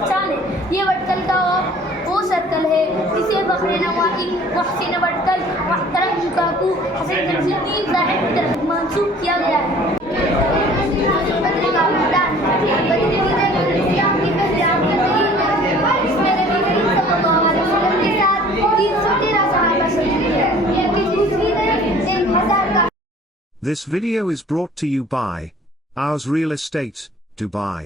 पहचान है। ये भटकल का वो सर्कल है जिसे फ़ख्र नवाई मुहसिन भटकल मुहतरम काकू हसन जमशेदुद्दीन साहब की तरफ मंसूब किया गया है। This video is brought to you by Ours Real Estate, Dubai.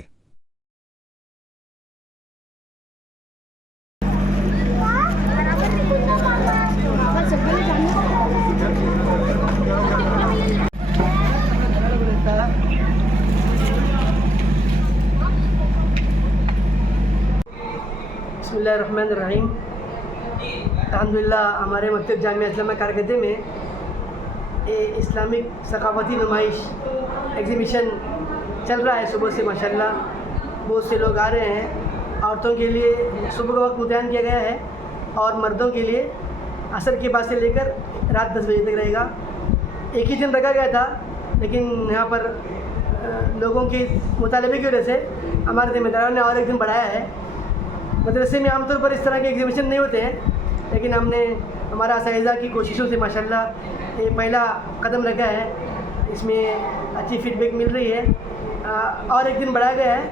बिस्मिल्लाहिर्रहमानिर्रहीम। अल्हम्दुलिल्लाह हमारे मकतब जामिया इस्लामिया कारकर्दे में इस्लामिक सकाफ़ती नुमाइश एग्ज़िबिशन चल रहा है। सुबह से माशाल्लाह बहुत से लोग आ रहे हैं। औरतों के लिए सुबह का वक्त मुतय्यन किया गया है और मर्दों के लिए असर के बाद से लेकर रात 10 बजे तक रहेगा। एक ही दिन रखा गया था, लेकिन यहाँ पर लोगों के मुतालबे की वजह से हमारे ज़िम्मेदारों ने और एक दिन बढ़ाया है। मदरसे में आमतौर पर इस तरह के एग्ज़िबिशन नहीं होते हैं, लेकिन हमने हमारा असाइज़ा की कोशिशों से माशाल्लाह ये पहला कदम रखा है। इसमें अच्छी फीडबैक मिल रही है और एक दिन बढ़ाया गया है।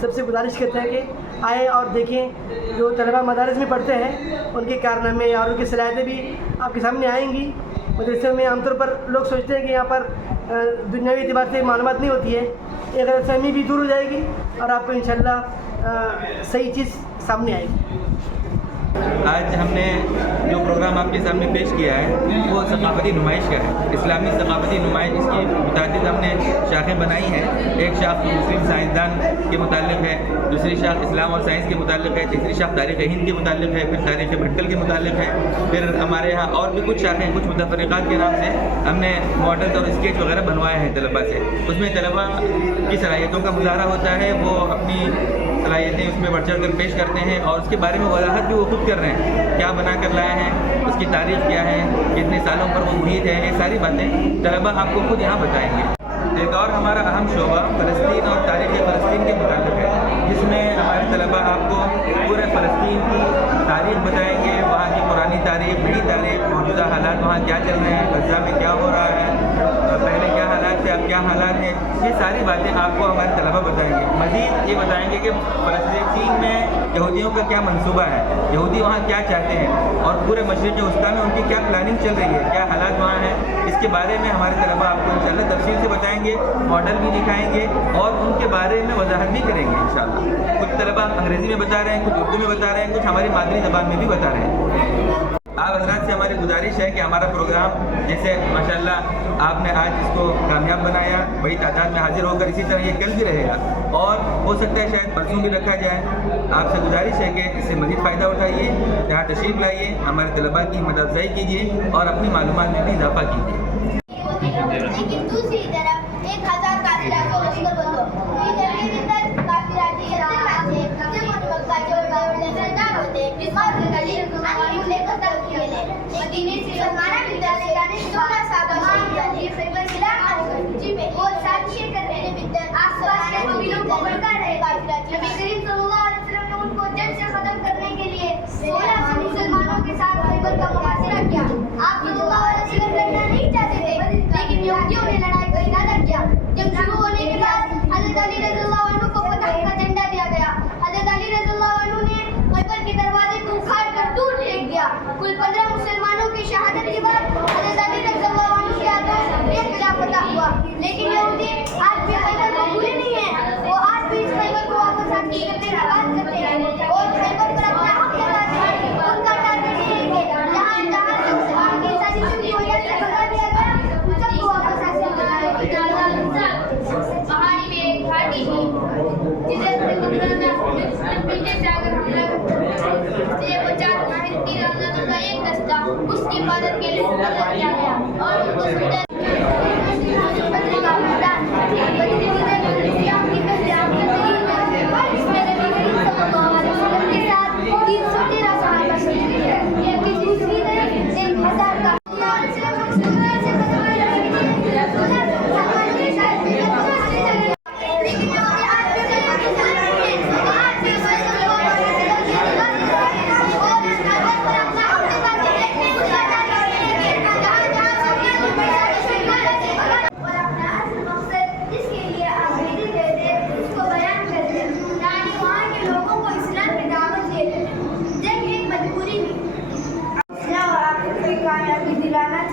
सबसे गुजारिश करते हैं कि आए और देखें। जो तलबा मदारिस में पढ़ते हैं उनके कारनामे और उनकी सलाहियतें भी आपके सामने आएंगी। मदरसे में आमतौर पर लोग सोचते हैं कि यहाँ पर दुनियावी एतबार से मालूमात नहीं होती है। एक गलतफहमी भी दूर हो जाएगी और आपको इंशाल्लाह सही चीज़ सामने आएगी। आज हमने जो प्रोग्राम आपके सामने पेश किया है वो सकाफ़ती नुमाइश का है। इस्लामी सकाफ़ती नुमाइश, इसकी मुताबिक हमने शाखें बनाई हैं। एक शाख मुस्लिम साइंसदान के मुतालिक है, दूसरी शाख इस्लाम और साइंस के मुतालिक है, तीसरी शाख तारीख़ हिंद के मुतालिक है, फिर तारीख़ भटकल के मुतालिक है। फिर हमारे यहाँ और भी कुछ शाखें, कुछ मुतफ़र्रिक़ात के नाम से हमने मॉडल्स और स्केच वगैरह बनवाए हैं तलबा से। उसमें तलबा की सलाहियतों का मुज़ाहरा होता है, वो अपनी सलाहियतें उसमें बढ़ चढ़ कर पेश करते हैं और उसके बारे में वजाहत भी वो खुद कर रहे हैं। क्या बना कर लाए हैं, उसकी तारीख़ क्या है, कितने सालों पर वो मुहित है, ये सारी बातें तलबा आपको खुद यहाँ बताएंगे। एक और हमारा अहम शोबा फ़लस्तीन और तारीख़ फ़लस्तीन के मुताल्लिक़ है, जिसमें हमारे तलबा आपको पूरे फ़लस्तीन की तारीख़ बताएंगे, वहाँ की पुरानी तारीख़, नई तारीख़, मौजूदा हालात वहाँ क्या चल रहे हैं, गज़ा में क्या हो रहा है, पहले क्या हालात थे, अब क्या हालात हैं। ये सारी बातें आपको हमारे तलबा बताएंगे। मज़ीद ये बताएंगे कि फ़लस्तीन में यहूदियों का क्या मंसूबा है, यहूदी वहाँ क्या चाहते हैं और पूरे मशरिक़ वस्ता में उनकी क्या प्लानिंग चल रही है, क्या हालात वहाँ हैं। इसके बारे में हमारे तलबा आपको इंशाल्लाह तफसील से बताएंगे, मॉडल भी दिखाएंगे और उनके बारे में वजाहत भी करेंगे इंशाल्लाह। कुछ तलबा अंग्रेज़ी में बता रहे हैं, कुछ उर्दू में बता रहे हैं, कुछ हमारी मादरी ज़बान में भी बता रहे हैं। आप हज़रात से हमारी गुजारिश है कि हमारा प्रोग्राम जैसे माशाल्लाह आपने आज इसको कामयाब बनाया, बड़ी तादाद में हाजिर होकर इसी तरह ये कल भी रहेगा और हो सकता है शायद परसों भी रखा जाए। आपसे गुजारिश है कि इससे मज़ीद फ़ायदा उठाइए, यहाँ तशरीफ़ लाइए, हमारे तलबा की मदद अफ़ज़ाई कीजिए और अपनी मालूमात में भी इजाफ़ा कीजिए। लेकिन दूसरी तरफ 1000 काफिला को लश्कर बंदो काफिला की जब मक्का जोड़ने सरदार होते किस्मत गली आणि लेकर तक केले मदीने से हमारा विद्यालय जाने 16 साहब ये खैबर मिला जी में वो साथी कर रहे हैं विद्यार्थी आसपास के कबीलों को बढ़कर रहे काफिला नबी करीम सल्लल्लाहु अलैहि वसल्लम ने उनको जड़ से खत्म करने के लिए 16 मुसलमानों के साथ खैबर का मुहासरा किया। आप सल्लल्लाहु अलैहि वसल्लम लड़ना नहीं चाहते थे, लेकिन यहूदियों ने लड़ाई का इरादा किया। जब शुरू होने के बाद हज़रत अली रज़ियल्लाहु अन्हु को फतह का झंडा दिया गया। हज़रत अली रज़ियल्लाहु अन्हु ने खैबर के दरवाजे को उखाड़ कर दूर फेंक दिया। कुल 15 मुसलमानों की शहादत के बाद हज़रत अली रज़ियल्लाहु अन्हु के हाथों एक किला फतह हुआ। लेकिन यहूदी आज भी खैबर को भूले नहीं हैं, वो आज भी इस खैबर को वापस हासिल करने की बात करते हैं और खैबर पर अपना हक जताते हैं। उनका टारगेट ये है कि जहाँ जहाँ की साजिशों की वजह से भगा दिया गया, सबको वापस हासिल करना है। पहाड़ी में एक घाटी थी जिसे पीछे से अगर हमला से 50 माहिर तीर अंदाजों का एक दस्ता उसकी हिफाजत के लिए मुकर्रर किया गया और उनको सुंदर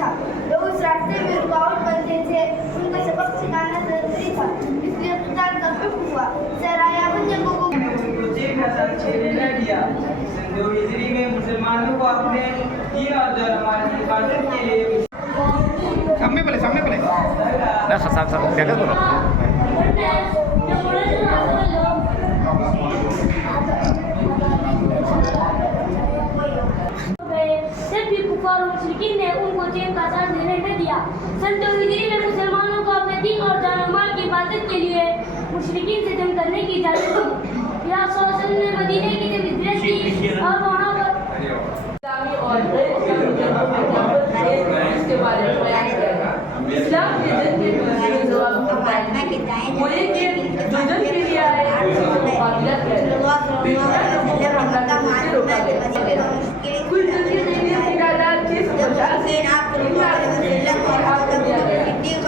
था। लोग उस रास्ते में रुकावट बनते थे, उनको सबक सिखाना जरूरी था, इसलिए क़िताल का हुक्म हुआ। सरायाबंद जंगों को प्रोजेक्ट का छेड़ना दिया। जो हिजरी में मुसलमानों को अपने दीन और नमाज की हिफाजत के लिए सामने पहले ना साहब क्या कर बोलो सिर्फ भी कुफार और मुशरिकीन ने उनको चैन का सांस लेने न दिया। सन 2 हिजरी में मुसलमानों को अपने दीन और जान माल की हिफाजत के लिए मुशरिकीन से जंग करने की इजाजत दी। या सल्लल्लाहु ने मदीने की जब हिजरत की और वहाँ पर और इसके बारे में बयान किया गया। इस्लाम के जन के जवाब पूरे के जो जन के लिए आए मुकाबला किया कुल जन के लिए तादाद 650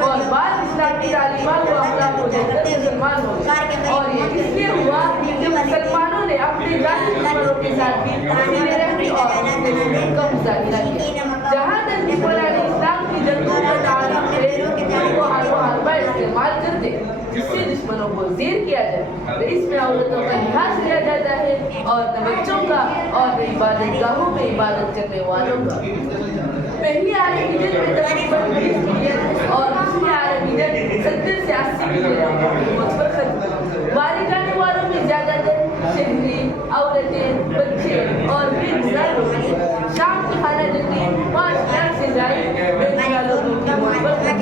और बाद इस्लाम की तालीमात को अपना प्रोजेक्ट मुसलमान हो गए। और ये इसलिए हुआ कि मुसलमानों ने अपने जाति के साथ भी रखी और का मुजाहिरा किया। जहाँ तक कि पुराने इस्लाम की जंगों में वो हरबा इस्तेमाल करते जिससे दुश्मनों को ज़ेर किया जाए, तो इसमें औरतों का लिहाज किया जाता है और न बच्चों का और न इबादत गाहों में इबादत करने वालों का। पहली आलमी जंग में तकरीबन 20 मिलियन और दूसरी आलमी जंग 70 से 80 मिलियन पर खत्म। मारे जाने वालों में ज़्यादातर शहरी, औरतें, बच्चे और बेगुनाह लोग हैं। शाम की खाना जंग में 5 लाख से ज़्यादा बेगुनाह लोगों की मौत पर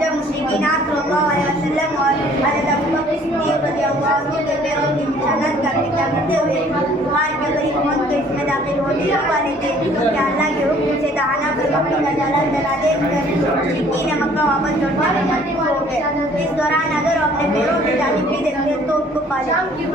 जब मुशरिकीन सल्लल्लाहु अलैहि वसल्लम और हज़रत अबू बकर सिद्दीक़ रज़ियल्लाहु अन्हु के पैरों की निशानत करते हुए कुमार के गरीब मौत के इसमें दाखिल होने वाले थे कि अल्लाह के हुक्म से दहाना पर मक्का का जाला जला देकर मुशरिकीन मक्का वापस लौटने में मजबूर हो गए। इस दौरान अगर वो अपने पैरों की जानिब भी देखते तो उनको पा जाते।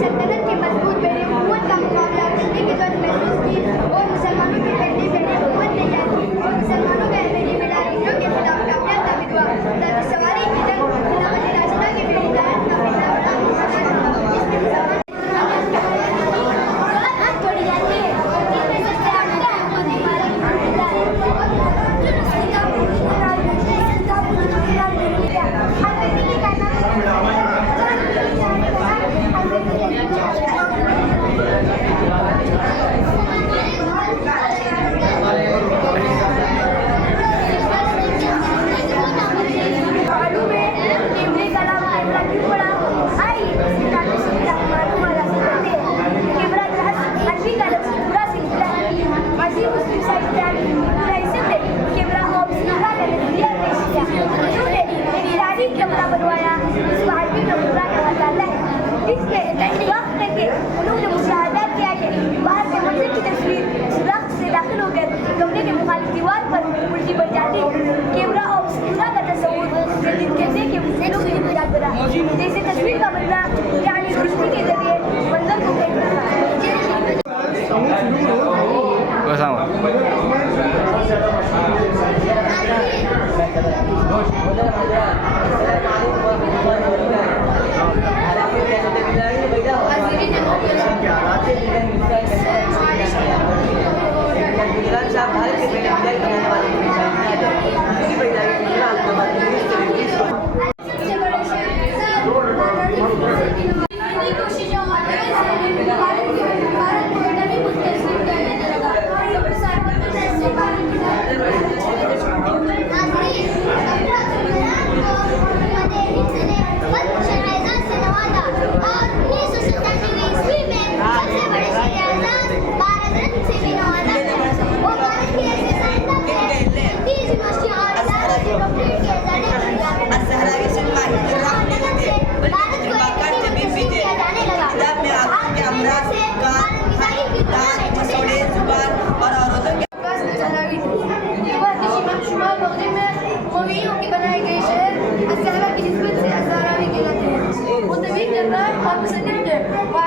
सल्तनत के मजबूत बड़े हुकूमत का मुकाबला करने की जरूरत महसूस की और मुसलमानों की पहले बड़ी हुकूमत तैयार की और मुसलमानों का अहमदी मिलादियों के खिलाफ कामयाब साबित हुआ। ताकि सवारी की जंग खिलाफत राशिदा के हिदायत का पहला बड़ा जिसमें मुसलमान छोड़ी जाती है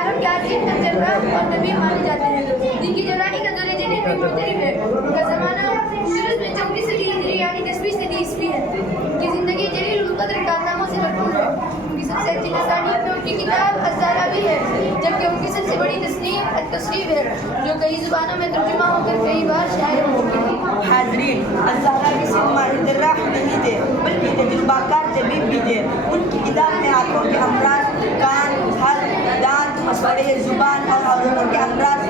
आलम के आखिर तक चल रहा और नबी माने जाते हैं। जिनकी जर्राही का दौरे जदीद में मुख्तलिफ है। उनका ज़माना शुरू में 34 सदी हिजरी यानी 10वीं सदी ईस्वी है। उनकी ज़िंदगी जलील उल कद्र कारनामों से भरपूर है। उनकी सबसे अच्छी तसानीफ में उनकी किताब अज़्ज़ाराबी है, जबकि उनकी सबसे बड़ी तस्नीफ अत-तस्रीफ है, जो कई ज़ुबानों में तर्जुमा होकर कई बार शायर हो चुकी है। हाज़रीन, अज़्ज़ाराबी सिर्फ माहिर जर्राह नहीं थे, बल्कि तजुर्बाकार तबीब भी थे। उनकी किताब में आंखों के अमराज, कान, हल्क, दांत, मसले ज़ुबान और औरतों के अमराज,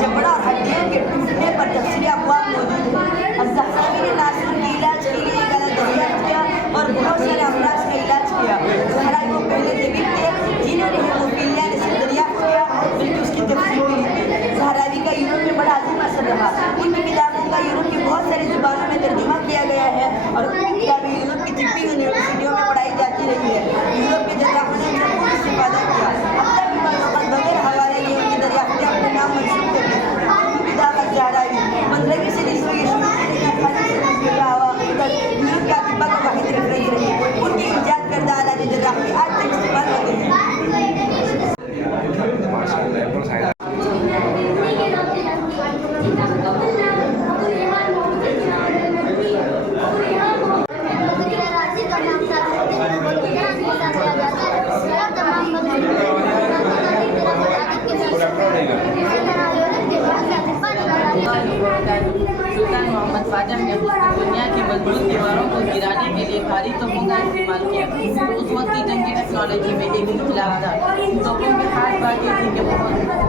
जबड़ा और हड्डियों के टूटने पर तफसीली अक़वाल मौजूद है। अज़्ज़ाराबी ने नासूर के इलाज के लिए गला दरियाफ्त किया और बहुत सारे अमराज का इलाज किया। ज़हरा को पहले तबीब थे जिन्होंने हेमोफीलिया ने सिर्फ दरियाफ्त किया, बल्कि उसकी तफसील भी ली। ज़हरावी का यूरोप में बड़ा अजीम असर रहा। उनकी किताबों का यूरोप की बहुत सारी ज़ुबानों में तर्जुमा किया गया है और उनकी किताबें यूरोप की तिब्बी यूनिवर्सिटियों में पढ़ाई जाती रही है। यूरोप के जर्राहों ने उनसे खूब इस्तेफादा किया। अब तक भी मालूमात बगैर हवाले लिए उनकी दरियाफ्तें अपने नाम मंसूब करती हैं। उनकी किताब अज़्ज़ाराबी 15वीं सदी से ये शुरू से लेकर 18वीं सदी के अवाख़िर तक यूरोप के अतिबा का वाहिद रेफरेंस रही। उनकी ईजाद करदा आलात जर्राही आज तक इस्तेमाल होते हैं। सुल्तान मोहम्मद ख्वाजा ने दुनिया की मजबूत दीवारों को गिराने के लिए भारी तोपों का इस्तेमाल किया। उस वक्त की जंगी टेक्नोलॉजी में एक इनकलाब था। इन तोपों की खास बात यह थी कि वो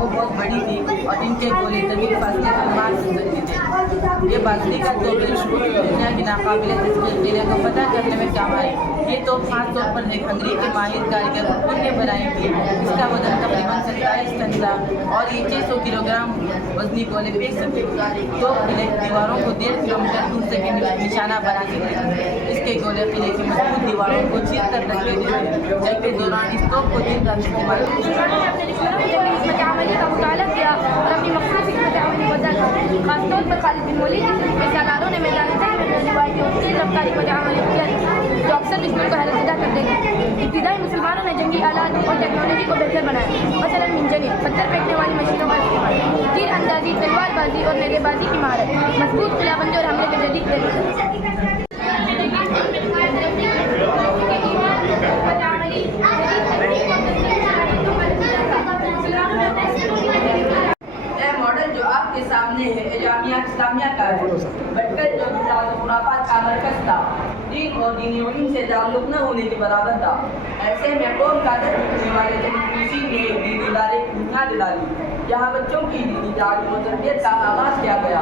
बहुत बड़ी थी और इनके गोले तवील फासले पर मार सकते थे। ये बाजरी का तोपें दुनिया की नाकाबिले तस्वीर किले को पता करने में काम आई। ये तोप खास तौर पर एक हंगरी के माहिर कारीगर ने बनाई थी। इसका वजन तकरीबन 27 टन था और ये 600 किलोग्राम वजनी गोले फेंक सकते थे। तो किले की दीवारों को 1.5 किलोमीटर दूर से निशाना बना सकते थे। इसके गोले किले की मजबूत दीवारों को चीर कर रख देते थे। जंग के दौरान इस तोप को दिन रात इस्तेमाल का मुताला किया और अपनी मखसूस हिकमत अमली बदल खासतौर पर खालिद बिन वलीद के सालारों ने मैदान जंग में रिवायती और तेज रफ्तारी पर अमल किया, जो अक्सर दुश्मन को हैरतज़दा कर देगा। इब्तिदाई मुसलमानों ने जंगी आलात और टेक्नोलॉजी को बेहतर बनाया, मसलन मिंजनी, पत्थर फेंकने वाली मशीनों का इस्तेमाल, तीर अंदाजी, तलवारबाजी और नेज़ेबाजी की महारत, मजबूत किलाबंदी और हमले के जदीद तरीके। मॉडल जो आपके सामने है जामिया इस्लामिया का है। भटकल जो खुराफात का मरकज था, दीन और दीनी उलूम से ताल्लुक न होने के बराबर था। ऐसे में कौम का दर्द करने वाले किसी ने एक दीनी इदारे की बुनियाद डाली। यहाँ बच्चों की दीनी तालीम और तरबियत का आगाज़ किया गया।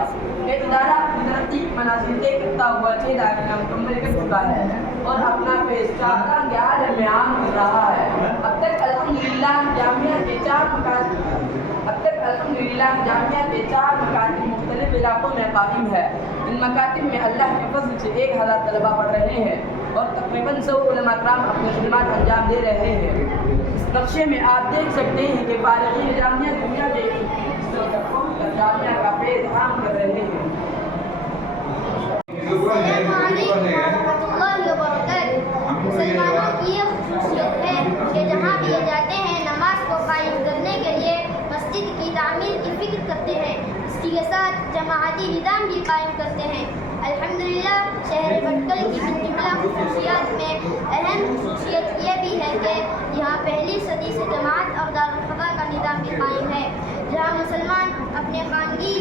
एक इदारा अपनी तरक्की की मनाज़िल तय करता हुआ 6 दायरे मुकम्मल कर चुका है और अपना फैसला आलम में आम कर रहा है। अब तक अल्हम्दुलिल्लाह जामिया के 4 मकातिब मुख्तलिफ इलाकों में कायम है। इन मकातिब में अल्लाह के फज़ल से 1000 तलबा पढ़ रहे हैं और तकरीबन 100 उलमा किराम अपनी खिदमत अंजाम दे रहे हैं। इस नक्शे में आप देख सकते हैं कि फारिग़ीन जामिया दुनिया के जामिया का फैज़ आम कर रहे हैं। मुसलमानों की ये खुसूसियत है कि जहाँ भी ये जाते हैं नमाज को कायम करने के लिए मस्जिद की तामीर की फिक्र करते हैं। इसके साथ जमाअती निज़ाम भी कायम करते हैं। अल्हम्दुलिल्लाह शहर भटकल की बिनजुमला खुसूसियात में अहम खुसूसियत ये भी है कि यहाँ पहली सदी से जमात और दारुल फ़क़ह का निज़ाम भी कायम है, जहाँ मुसलमान अपने खानगी,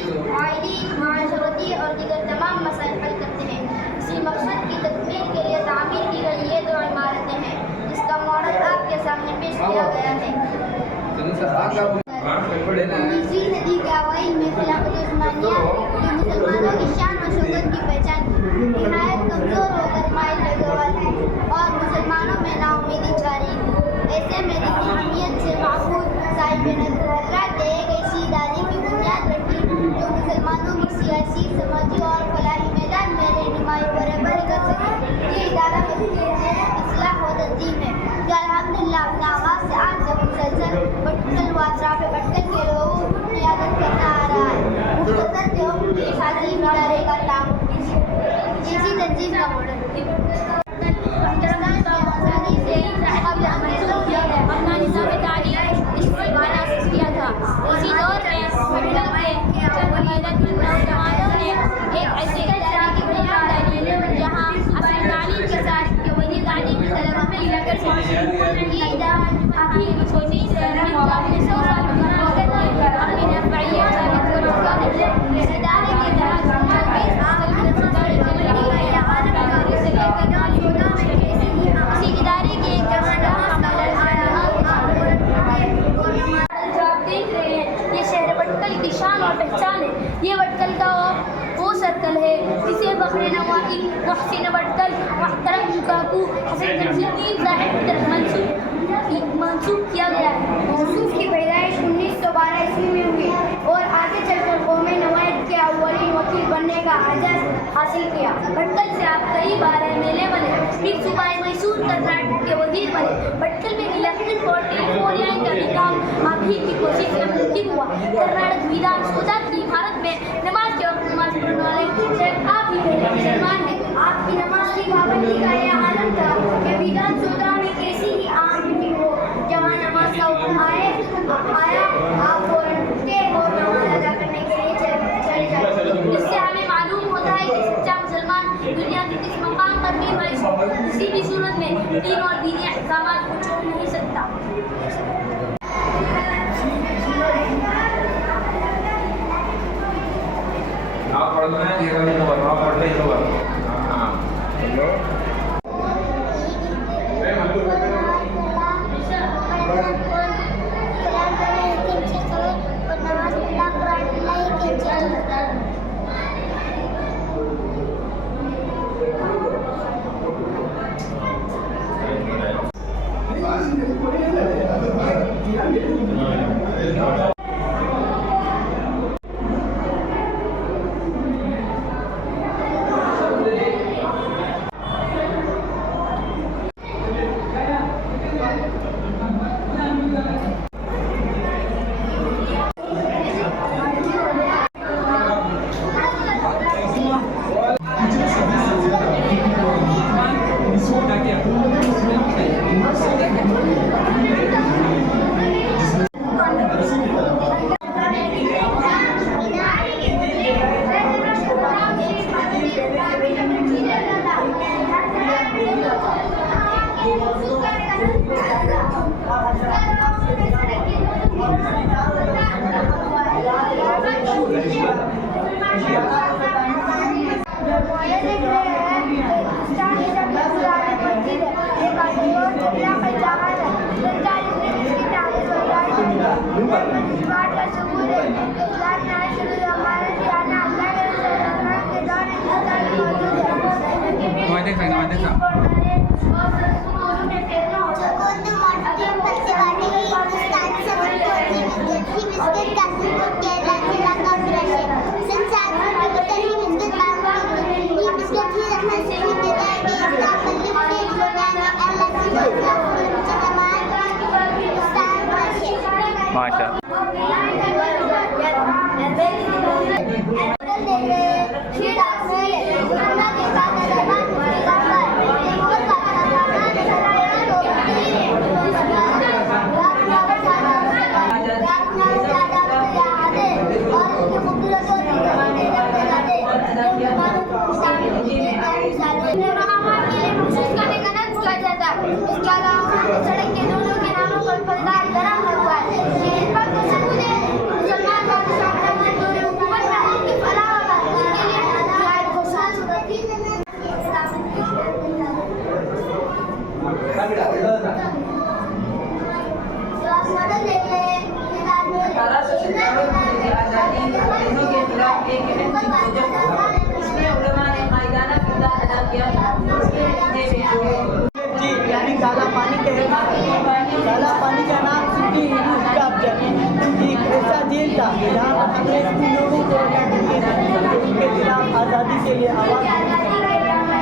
आइली, माशरती और दीगर तमाम मसाइल हल करते हैं। इसी मकसद की तकमील के लिए तामीर की गई ये 2 इमारतें हैं, जिसका मॉडल आपके सामने पेश किया गया है। 19वीं सदी के अवाइल में खिलाफत उस्मानिया जो मुसलमानों की शान और शौकत की पहचान निहायत कमज़ोर होकर माइल लगवाल है और मुसलमानों में नाउमीदी छाई थी। ऐसे में दीनी हमीयत से महफूज साहिब नज़र हज़रात ने एक ऐसी इदारे की बुनियाद रखी जो मुसलमानों की सियासी, समाजी और फलाही मैदान में रहनुमाई बराबर कर सके। ये इदारा इस्लाह व तंज़ीम है जो अल्हम्दुलिल्लाह अपने आगाज़ से आज तक मुसलसल भटकल व अतराफ़ भटकल के लोगों की क़ियादत करता आ रहा है। मुख्तसर जो इस अज़ीम इदारे का नाम इसी तंज़ीम का मॉडल पाकिस्तान की आज़ादी से कबल अपना निज़ाम तालीम इस की शान और पहचान है। ये भटकल का वो सर्कल है जिसे बकरे नवाई मोहसिन भटकल मोहतरम जुकाकू हसन जमशेदुद्दीन साहब की तरफ मंसूब किया गया है। यूसुफ की पैदाइश 1912 ईस्वी में हुई और आगे चलकर कौम नवायत के अव्वलीन वकील बनने का आजाद हासिल किया। भटकल से आप कई बार एमएलए बने, फिर सूबाई मैसूर कर्नाटक के वजीर बने। भटकल में इलेक्ट्रिक और टेलीफोन लाइन का भी काम आप ही की कोशिश से मुमकिन हुआ। कर्नाटक विधान सौदा की इमारत में नमाज के वक्त नमाज पढ़ने वाले सिर्फ आप ही पहले मुसलमान हैं। आपकी नमाज की पाबंदी का यह आलम था कि विधान सौदा में कैसी ही आम मीटिंग हो, जहाँ नमाज का हुक्म आया आप फौरन उठते और नमाज अदा करने के लिए चले जाते। इससे हमें मालूम होता है कि सच्चा मुसलमान दुनिया के किस मकाम पर भी किसी भी सूरत में दीन और दीनी अहकामात को छोड़ नहीं सकता। इसके अलावा सड़क के दोनों किनारों पर फलदार दरख्त लगा है। ये इस बात का सबूत है मुसलमान बादशाह अपने दौरे हुकूमत में उनकी फलाह और बहबूद के लिए रियायत को साथ रखी। इसमें उलमा ने कायदाना किरदार अदा किया था। जी यानी काला पानी काला पानी का नाम सिटी हिंदू आप जाने कि एक ऐसा जेल था जहाँ अंग्रेज उन लोगों को उनके खिलाफ आज़ादी के लिए आवाज़ उठाई।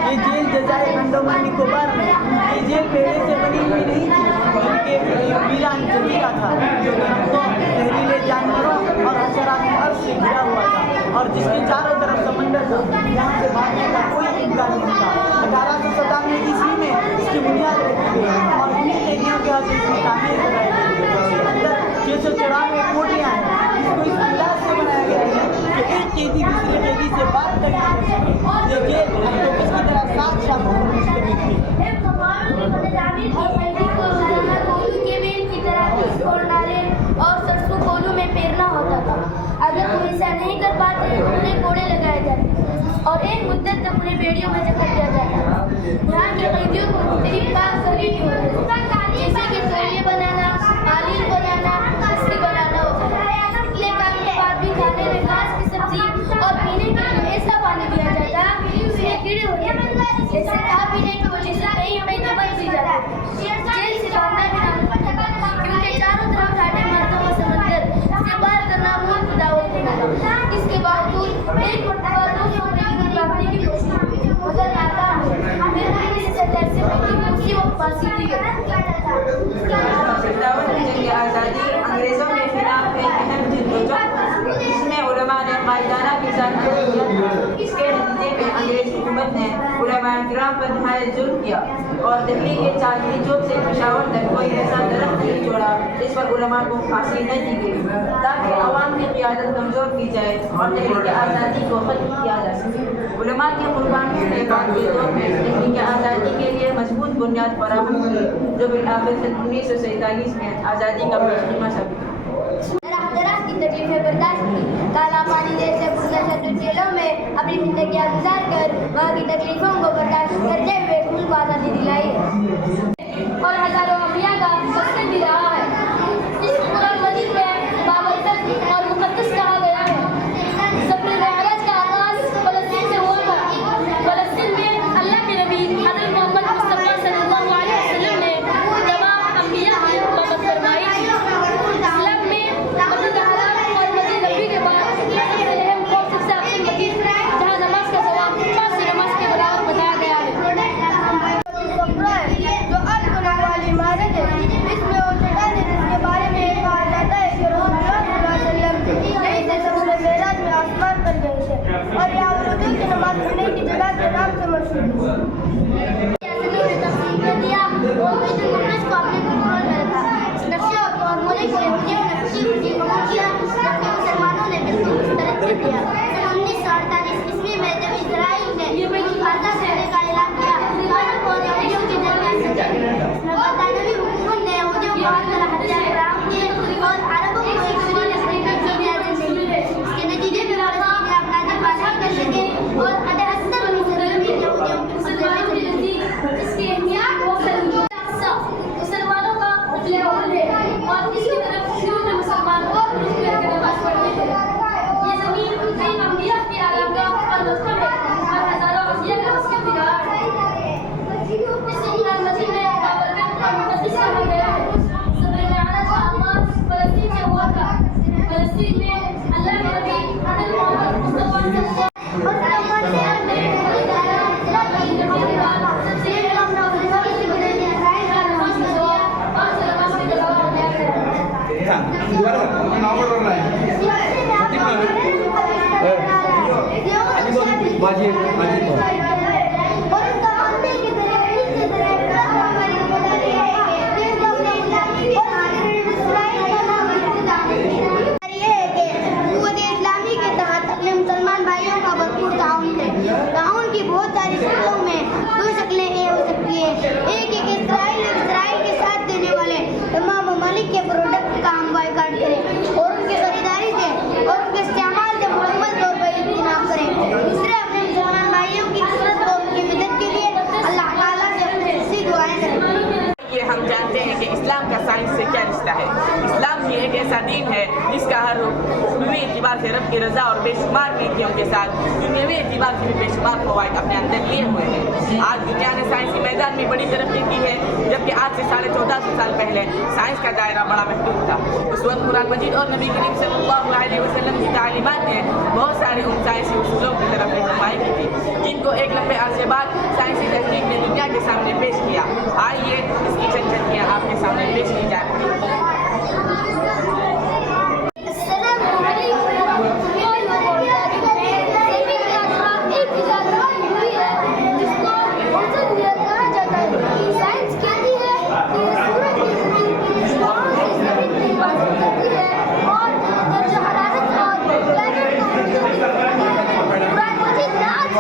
ये जेल जजाए अंडमान निकोबार में ये जेल पहले से बनी हुई नहीं थी, बल्कि एक वीरान जजीरा था जो दरख्तों, जहरीले जानवरों और हशरात से घिरा हुआ था और जिसके चारों तरफ समंदर था। यहाँ से भागने का कोई इम्कान नहीं था। 1897 ईस्वी में इसकी बुनियाद रखी गई और इन्हीं एरियो के हाथ इसकी तामीर कराई गई। अंदर 694 कोटियाँ हैं। इसको इस अंदाज से बनाया गया है कि एक कैदी दूसरे कैदी से बात तक नहीं कर सके। ये जेल ऑक्टोपस की तरह 7 शाखाओं में मुश्तमिल थी। एक मुद्दत तक उन्हें बेड़ियों में जकड़ दिया जाता है। यहाँ के कैदियों को मुख्तलिफ काम करने की होती है, जैसे कि तौलिए बनाना, कालीन बनाना, रस्सी बनाना होता है। ये काम के बाद भी खाने में घास की सब्जी और पीने के लिए ऐसा पानी दिया जाता है उसमें कीड़े होते हैं। ऐसे खा पीने की वजह से कई कैदी बच भी जाते हैं। जेल से भागना भी ना पड़ता क्योंकि चारों तरफ ठाटे मारता हुआ समंदर से पार करना मौत को दावत देना। इसके बावजूद एक मरतबा 200 मीटर भागने की कोशिश की मगर नाकाम हुए। फिर भी इस डर से बची उसी वक्त फांसी दी गई। जंग आज़ादी अंग्रेज़ों के खिलाफ एक अहम जद्दोजहद जिसमें उलमा ने कायदाना किरदार अदा किया। इसके नतीजे में अंग्रेज़ हुकूमत ने उलमा किराम पर नहायत जुल्म किया और दिल्ली के चांदनी चौक से पेशावर तक कोई ऐसा दरख्त नहीं छोड़ा जिस पर उलमा को फांसी न दी गई, ताकि अवाम की क़ियादत कमज़ोर की जाए और तहरीक आज़ादी को ख़त्म किया जा सके। उलमा के कुर्बानी के बाद के दौर में तहरीक आज़ादी के लिए मजबूत बुनियाद फराहम हुई, जो बिलाखिर 1947 में आज़ादी का मुकदमा साबित हुआ। तरह की तकलीफें बर्दाश्त की, काला पानी जैसे पुरसद जेलों में अपनी जिंदगी गुजार कर वहाँ की तकलीफों को बर्दाश्त करते हुए मुल्क को आज़ादी दिलाई है और हजारों अम्बिया का मकसद भी रहा है। इस कुरान मजीद में बाबरकत और मुकद्दस कहा गया है। सफर मेराज का आगाज़ फलस्तीन से हुआ था। फलस्तीन में अल्लाह के नबी हज़रत मोहम्मद मुस्तफ़ा सल्लल्लाहु अलैहि वसल्लम ने तमाम अम्बिया की इमामत फरमाई थी। इस्लाम में मस्जिद हराम और मस्जिद नबी के बाद सबसे अहम और सबसे अफजल मस्जिद जहाँ नमाज का सवाब 5 नमाज के बराबर बताया गया है। जो अल-गुनाह वाली इमारत है, इसमें वो जगह है जिसके बारे में कहा जाता है कि रसूलुल्लाह सल्लल्लाहु अलैहि वसल्लम यहीं से सफर मेराज में आसमान पर गए थे और यहाँ वुज़ू की नमाज पढ़ने की जगह के नाम से मशहूर है। मुसलमानों ने बिल्कुल इस तरह से किया। 1948 ईस्वी में जब इजराइल ने आज़ाद करने का ऐलान किया, अरब और यहूदियों के दरमियान बरतानवी हुकूमत ने यहूदियों को हर तरह हथियार फराहम किए और अरबों को एक पूरी नस्ल की इजाज़त मिली। इसके नतीजे में फ़लस्तीन ने अपना दिफा नहीं कर सके और 78 फीसद यहूदियों के इसकी अहमियत मुसलमानों का माहौल है और इसकी तरफ शुरू में मुसलमान और नमाज पढ़ते थे। ये ज़मीन कई अम्बिया के आरामगाह और मस्जिद है और हज़ारों अम्बिया का मस्जिद बिगाड़ है। इस कुरान मजीद में बाबरकत और मुकद्दस कहा गया है। सफर मेराज का आगाज़ फलस्तीन से हुआ था। फलस्तीन में अल्लाह के नबी हज़रत मोहम्मद मुस्तफ़ा सल्लल्लाहु मुसलमान भाइयों का भरपूर ताउन है। ताउन की बहुत सारी शक्लों में 2 शक्लें ये हो सकती है। एक इसराइल के साथ देने वाले तमाम ममालिक के प्रोडक्ट का हम बायकॉट करें और उनकी खरीदारी से और उनके इस्तेमाल से मुकम्मल तौर पर इज्तिनाब करें। दूसरे अपने मुसलमान भाइयों की नसरत और उनकी मदद के लिए अल्लाह ताला से अपनी दुआएं करें। ये हम जानते हैं कि इस्लाम का साइंस से क्या रिश्ता है। इस्लाम ही एक ऐसा दीन है जिसका हर दुनियावी एतबार से रब की रज़ा और बेशुमार नेकियों के साथ दुनियावी एतबार से भी बेशुमार फ़वाइद अपने अंदर लिए हुए हैं। आज दुनिया ने साइंसी मैदान में बड़ी तरक्की की है, जबकि आज से 1450 साल पहले साइंस का दायरा बड़ा महदूद था। उस वक्त कुरान मजीद और नबी करीम सल्लल्लाहु अलैहि वसल्लम की तालीमात ने बहुत सारे उन साइंसी उसूलों की तरफ रहनुमाई की थी, जिनको एक लंबे अरसे बाद साइंसी तहकीक ने दुनिया के सामने पेश किया। आइए इसकी चंद झलकियां आपके सामने पेश की जा रही हैं।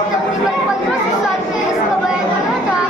तकरीबन 1500 साल से इसको बयान करना था।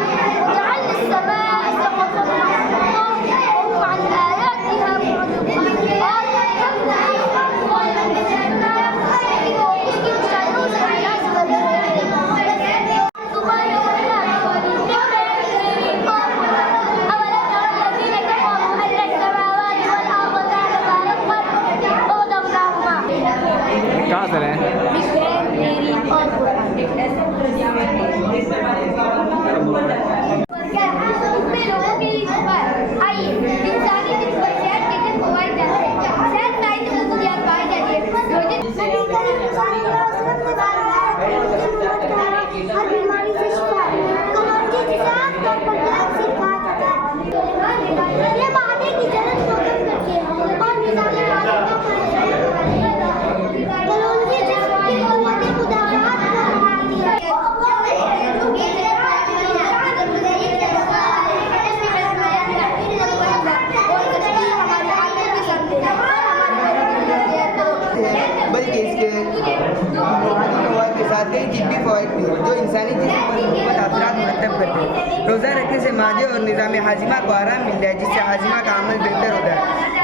बहुत असरात मुरतब करते हैं। रोज़ा रखने से मादे और निज़ाम हाजिमा को आराम मिलता है, जिससे हाजिमा का अमल बेहतर होता है।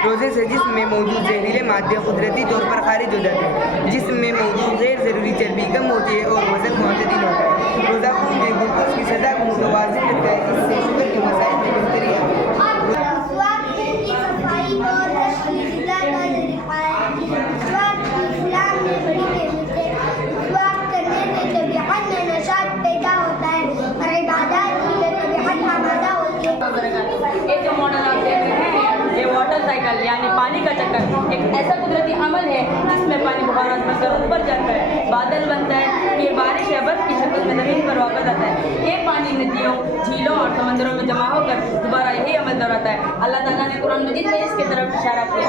रोज़े से जिस्म में मौजूद जहरीले मादे कुदरती तौर पर खारिज हो जाते हैं, जिस्म में मौजूद गैर ज़रूरी चर्बी कम होती है और वज़न मुतदिल होता है। रोज़ा खून में ग्लूकोज की सतह को मुतवाज़िन रखता है, जिससे शुगर के मसाइल में बेहतरी आती है। ये जो मॉडल आप देख रहे हैं, ये वाटर साइकिल यानी पानी का चक्कर एक ऐसा कुदरती अमल है जिसमें पानी बुखारात बनकर ऊपर जाकर बादल बनता है, फिर बारिश या बर्फ की शक्ल में ज़मीन पर वापस आता है। ये पानी नदियों, झीलों और समंदरों में जमा होकर दोबारा यही अमल दोहराता है। अल्लाह ताला ने कुरान मजीद में इसकी तरफ इशारा किया।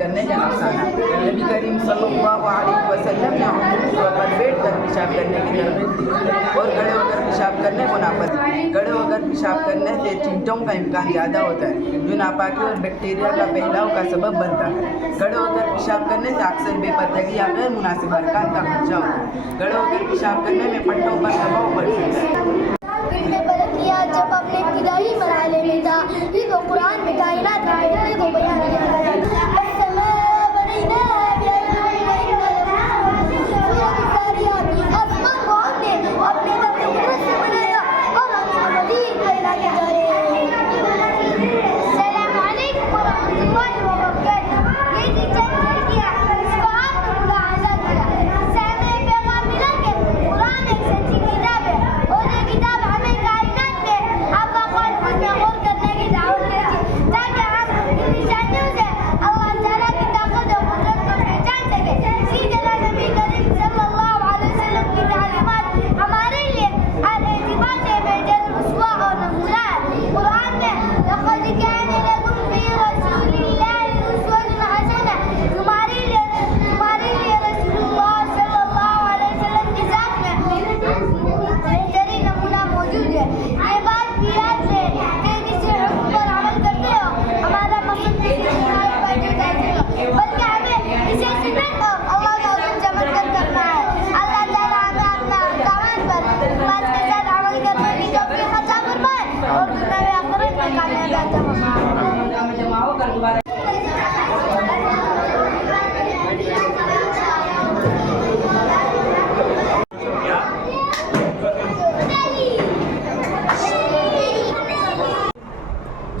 करने का नुकसान नबी करीम सल्लल्लाहु अलैहि वसल्लम ने उम्र पर बैठ कर पेशाब करने की तरबियत दी और खड़े होकर पेशाब करने को नापसंद। खड़े होकर पेशाब करने से चिंटों का इम्कान ज़्यादा होता है, जो नापाकी और बैक्टीरिया का फैलाव का सबब बनता है। खड़े होकर पेशाब करने से अक्सर बेपरदगी या गैर मुनासिब हरकत का खर्चा होता है। खड़े होकर पेशाब करने में पट्टों पर दबाव पड़ सकता है। जब अपने इब्तिदाई मरहले में था, तो कुरान में कायनात को बयान किया गया।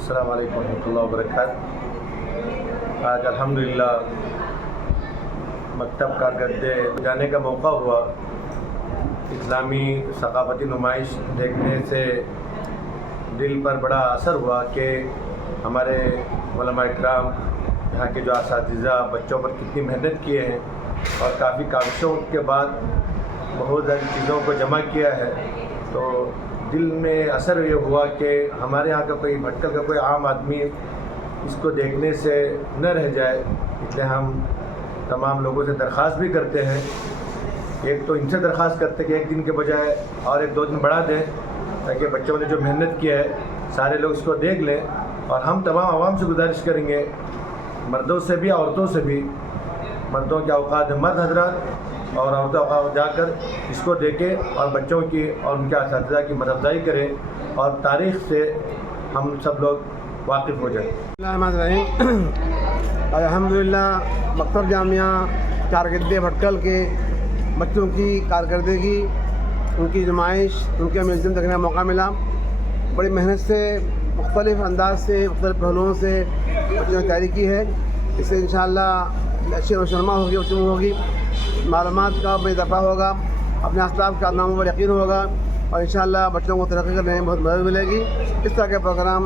अस्सलाम वालेकुम रहमतुल्लाहि व बरकातहू। आज अल्हम्दुलिल्लाह मकतब कारकर्दे जाने का मौका हुआ। इस्लामी सकाफ़ती नुमाइश देखने से दिल पर बड़ा असर हुआ कि हमारे उलमा इकराम, यहाँ के जो असातिज़ा बच्चों पर कितनी मेहनत किए हैं और काफ़ी काविशों के बाद बहुत सारी चीज़ों को जमा किया है। तो दिल में असर ये हुआ कि हमारे यहाँ का कोई भटकल का कोई आम आदमी इसको देखने से न रह जाए, इसलिए हम तमाम लोगों से दरख्वास्त भी करते हैं। एक तो इनसे दरख्वास्त करते हैं कि एक दिन के बजाय और एक दो दिन बढ़ा दें, ताकि बच्चों ने जो मेहनत किया है सारे लोग इसको देख लें। और हम तमाम आवाम से गुजारिश करेंगे, मर्दों से भी औरतों से भी, मर्दों के औकात मर्द हजरात और औरतों जाकर इसको देखें और बच्चों की और उनके असातिज़ा की मदद अफ़ज़ाई करें और तारीख़ से हम सब लोग वाकिफ़ हो जाएँ। अल्हम्दुलिल्लाह मकतब जामिया कारकर्दे भटकल के बच्चों की कारकर्दगी, उनकी नुमाइश, उनके म्यूज़ियम देखने का मौका मिला। बड़ी मेहनत से मुख्तलिफ़ अंदाज से मुख्तलिफ़ पहलुओं से बच्चों ने तैयारी की है। इससे इंशाअल्लाह अच्छी रोशनमा होगी, बच्चों होगी, मालूमात का इजाफा होगा, अपने असलाफ का नामों पर यकीन होगा और इंशाअल्लाह बच्चों को तरक्की करने में बहुत मदद मिलेगी। इस तरह के प्रोग्राम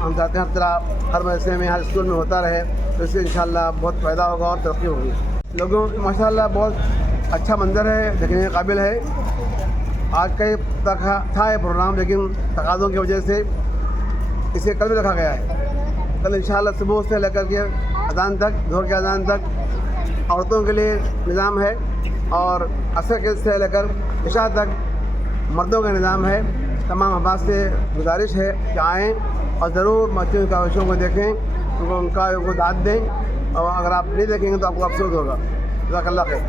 हम चाहते हैं हर तरह हर मदरसे में, हर स्कूल में होता रहे, तो इससे इंशाअल्लाह बहुत फ़ायदा होगा और तरक्की होगी। लोगों माशाअल्लाह बहुत अच्छा मंजर है, देखने के काबिल है। आज कई था ये प्रोग्राम, लेकिन तकाज़ों की वजह से इसे कल भी रखा गया है। कल इंशाअल्लाह सुबह से लेकर के अज़ान तक, ज़ोहर के अज़ान तक औरतों के लिए निज़ाम है। और असर से लेकर इशा तक मर्दों का निज़ाम है। तमाम अहबाब से गुजारिश है कि आएँ और ज़रूर बच्चों की काविशों को देखें, उनको दाद दें, और अगर आप नहीं देखेंगे तो आपको अफसोस होगा। जज़ाकल्लाह खैर।